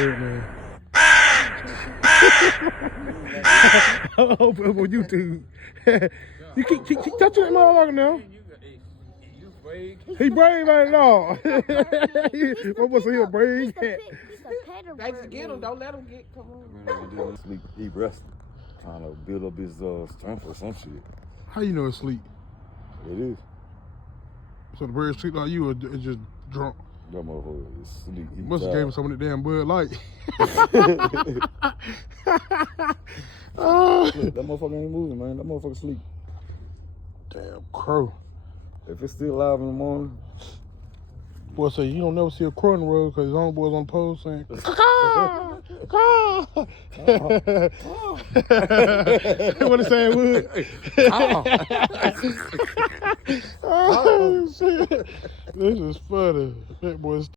man. Oh, on YouTube. You keep touching that motherfucker now. He brave ain't it all. What was he a brave cat? They just get him. Don't let him get. Come on. Sleep, he resting, trying to build up his strength or some shit. How you know it's sleep? It is. So the bird sleep like you or just drunk? That motherfucker is sleep. He Must have gave him some of that damn Bud Light. Look, that motherfucker ain't moving, man. That motherfucker sleep. Damn crow. If it's still alive in the morning. Boy say you don't never see a crow in the road because his own boys on the pole saying, caw, caw. What he saying, Wood? Oh, shit. This is funny. That boy's